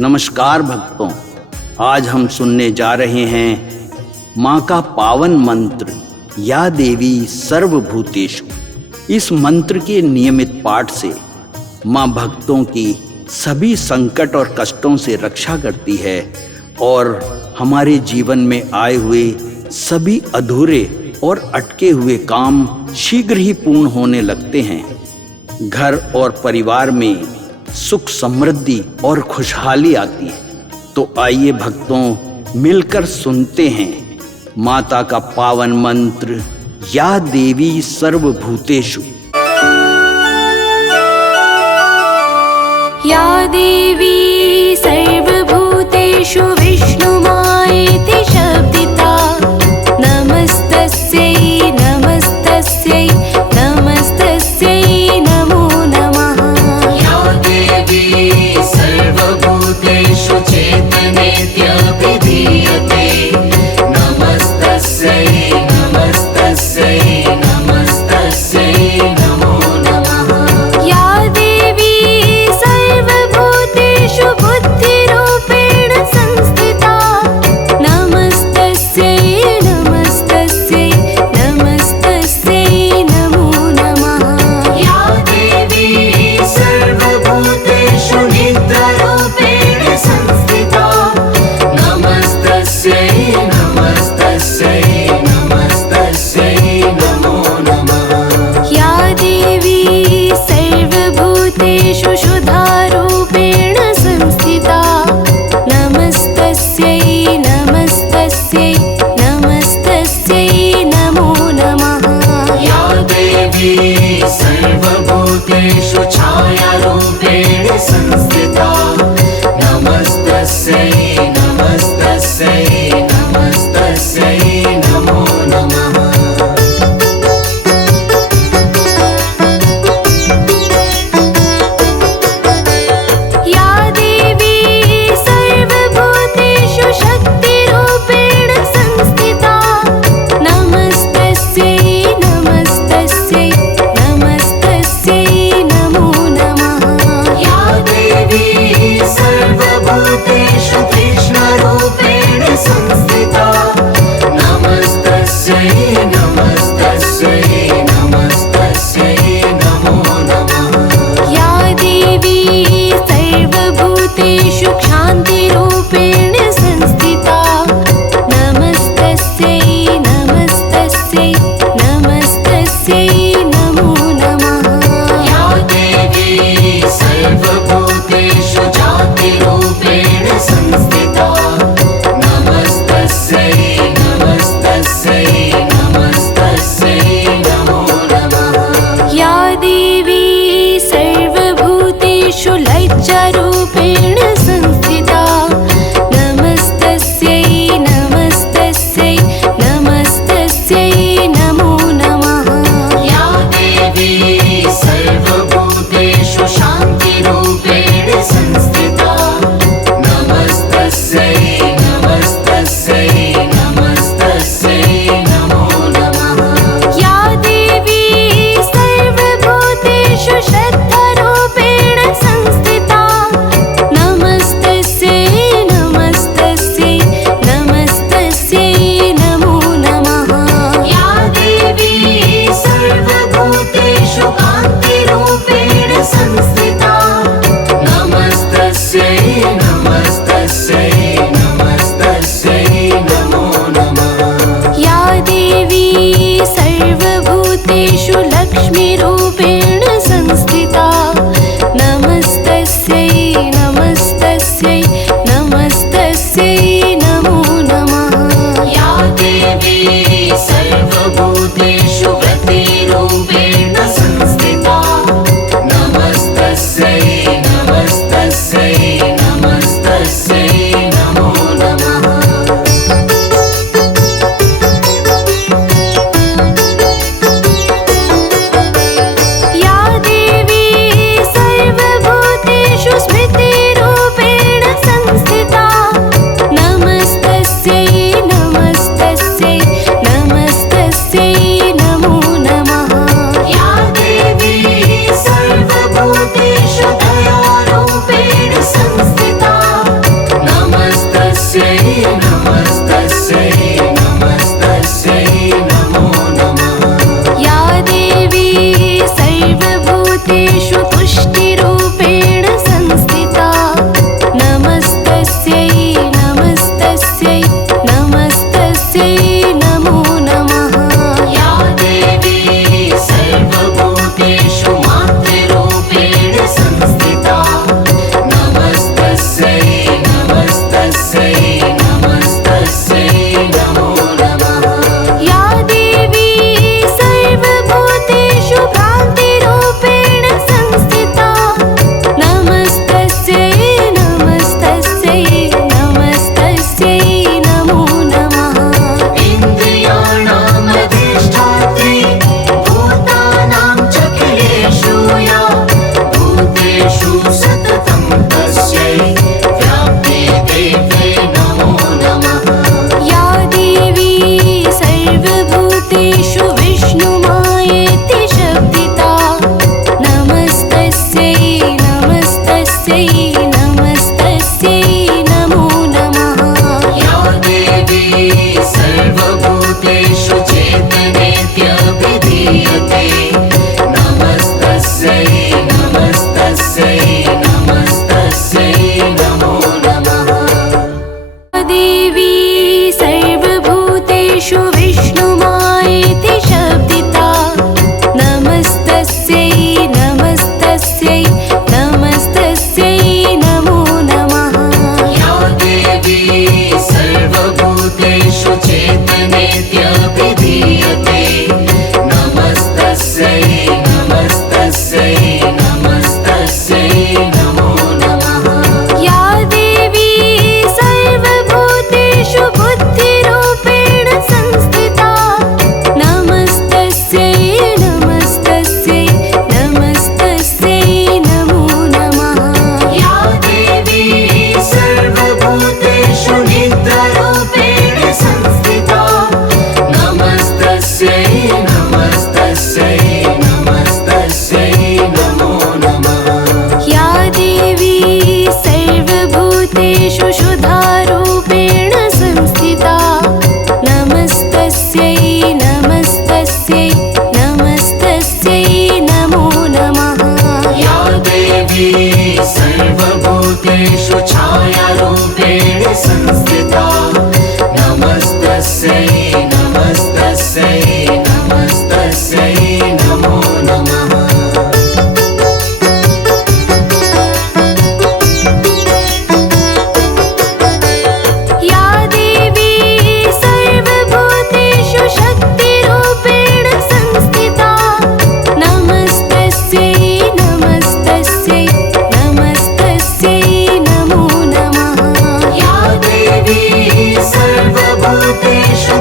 नमस्कार भक्तों, आज हम सुनने जा रहे हैं माँ का पावन मंत्र या देवी सर्वभूतेषु। इस मंत्र के नियमित पाठ से माँ भक्तों की सभी संकट और कष्टों से रक्षा करती है और हमारे जीवन में आए हुए सभी अधूरे और अटके हुए काम शीघ्र ही पूर्ण होने लगते हैं। घर और परिवार में सुख समृद्धि और खुशहाली आती है। तो आइए भक्तों, मिलकर सुनते हैं माता का पावन मंत्र या देवी सर्वभूतेषु। या देवी सर्वभूतेषु विष्णुमायेति शब्दिता। नमस्तस्यै नमस्तस्यै नमस्तस्यै नमो नमः। या देवी सर्वभूतेषु चेतनेत्यभिधीयते। नमस्तस्यै नमस्तस्यै नमस्तस्यै नमो नमः। या देवी सर्वभूतेषु बुद्धिरूपेण संस्थिता। नमस्तस्यै नमस्तस्यै नमस्तस्यै नमो नमः। या देवी सर्वभूतेषु नित्यरूपेण संस्थिता। नमस्तस्यै नमस्तस्यै नमस्तस्यै नमो नमः। या देवी सर्वभूतेषु शुद्धारूपेण संस्थिता। नमस्तस्यै नमस्तस्यै नमस्तस्यै नमो नमः। या देवी सर्वभूतेषु छायारूपेण संस्थिता। नमस्तस्यै नमस्तस्यै नमस्तस्यै नमो नमः। या देवी सर्वभूतेषु शक्तिरूपेण संस्थिता। नमस्तस्यै नमस्तस्यै नमस्तस्यै नमो नमः। या देवी सर्वभूतेषु कृष्णरूपेण संस्थिता। नमस्तस्यै नमस्तस्यै नमस्तस्यै नमो नमः। या देवी सर्वभूतेषु क्षान्तिरूपेण संस्थिता। नमस्तस्यै नमस्तस्यै नमस्तस्यै नमो नमः। या देवी सर्वभूतेषु जातिरूपेण संस्थिता। नमस्तस्यै नमस्तस्यै नमस्तस्यै नमो नमः। या देवी सर्वभूतेषु लज्जारूपेण संस्थिता। नमस्तस्यै नमस्तस्यै नमस्तस्यै नमो नमः। या देवी सर्वभूतेषु शान्तिरूपेण संस्थिता। नमस्तस्यै नमस्तस्यै नमस्तस्यै नमो नमः। या देवी सर्वभूतेषु श्रद्धारूपेण संस्थिता। नमस्तस्यै नमस्तस्यै नमस्तस्यै नमो नमः। या देवी सर्वभूतेषु कान्तिरूपेण संस्थिता। नमस्तस्यै नमस्तस्यै नमस्तस्यै नमो नमः। या देवी सर्वभूतेषु लक्ष्मीरूपेण संस्थिता। नमस्तस्यै नमस्तस्यै नमस्तस्यै नमो नमः। या देवी सर्वभूतेषु व्रतिरूपेण संस्थिता। नमस्तस्यै नमस्तस्यै नमस्तस्यै नमो नमः। मायारूपेण संस्थिता नमस्तस्यै नमस्तस्यै नमस्तस्यै नमो नमः या देवी सर्वभूतेषु शक्तिरूपेण संस्थिता नमस्तस्यै नमस्तस्यै नमस्तस्यै नमो नमः या देवी सर्वभूतेषु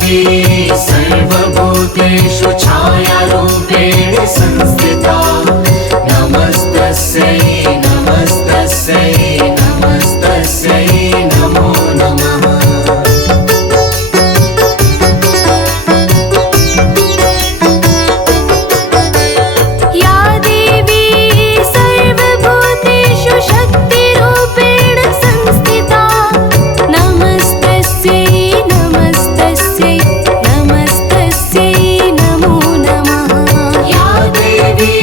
देवी सर्वभूतेषु छायारूपेण संस्थिता नमस्तस्यै नमस्तस्यै नमस्तस्यै नमो नमः। या देवी सर्वभूतेषु शक्तिरूपेण संस्थिता नमस्तस्यै नमस्तस्यै नमस्तस्यै नमो नमः। या देवी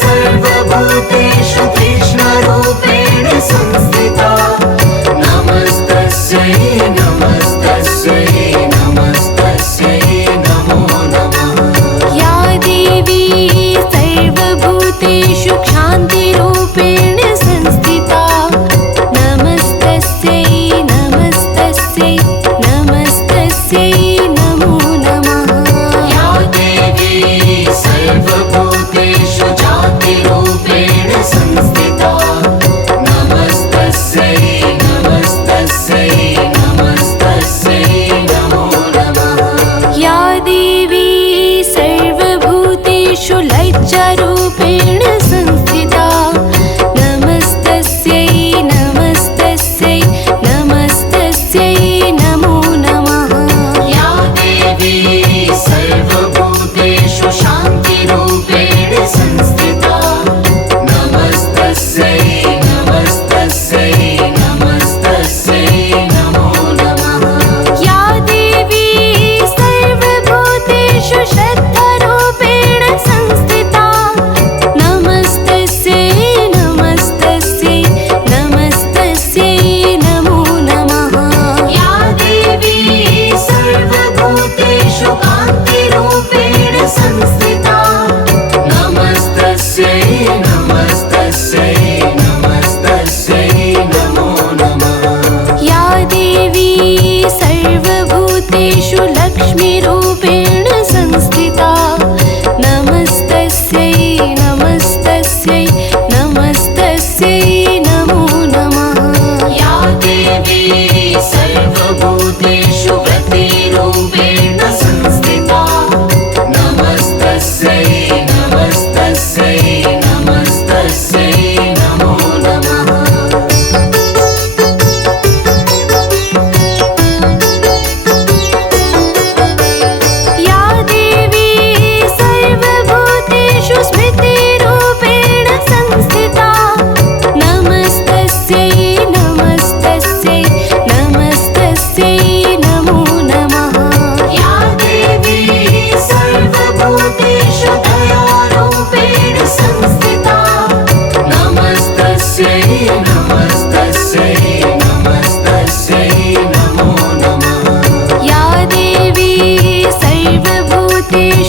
सर्वभूतेषु कृष्णरूपेण संस्थिता नमस्तस्यै नमस्तस्यै नमस्तस्यै नमो नमः। या देवी सर्वभूतेषु क्षान्तिरूपेण संस्थिता नमस्तस्यै नमस्तस्यै नमस्तस्यै नमो नमः। या देवी सर्वभूतेषु जातिरूपेण संस्थिता नमस्तस्यै नमस्तस्यै नमस्तस्यै नमो नमः। या देवी सर्वभूतेषु लज्जारूपेण संस्थिता नमस्तस्यै नमस्तस्यै नमस्तस्यै नमो नमः। या देवी सर्वभूतेषु शान्तिरूपेण संस्थिता नमस्तस्यै नमस्तस्यै नमस्तस्यै नमो नमः। या देवी सर्वभूतेषु श्रद्धारूपेण संस्थिता नमस्तस्यै नमस्तस्यै नमस्तस्यै नमो नमः। या देवी सर्वभूतेषु कान्तिरूपेण संस्थिता नमस्तस्यै नमस्तस्यै नमस्तस्यै नमो नमः। या देवी सर्वभूतेषु लक्ष्मीरूपेण संस्थिता नमस्तस्यै नमस्तस्यै नमस्तस्यै नमो नमः। या देवी सर्वभूतेषु व्रतिरूपेण संस्थिता नमस्तस्यै नमस्तस्यै नमस्तस्यै नमो नमः। या देवी सर्वभूतेषु स्मृतिरूपेण संस्थिता नमस्तस्यै नमस्तस्यै नमस्तस्यै नमो नमः। या देवी सर्वभूतेषु दयारूपेण संस्थिता नमस्तस्यै नमस्तस्यै नमस्तस्यै नमो नमः। या देवी सर्वभूतेषु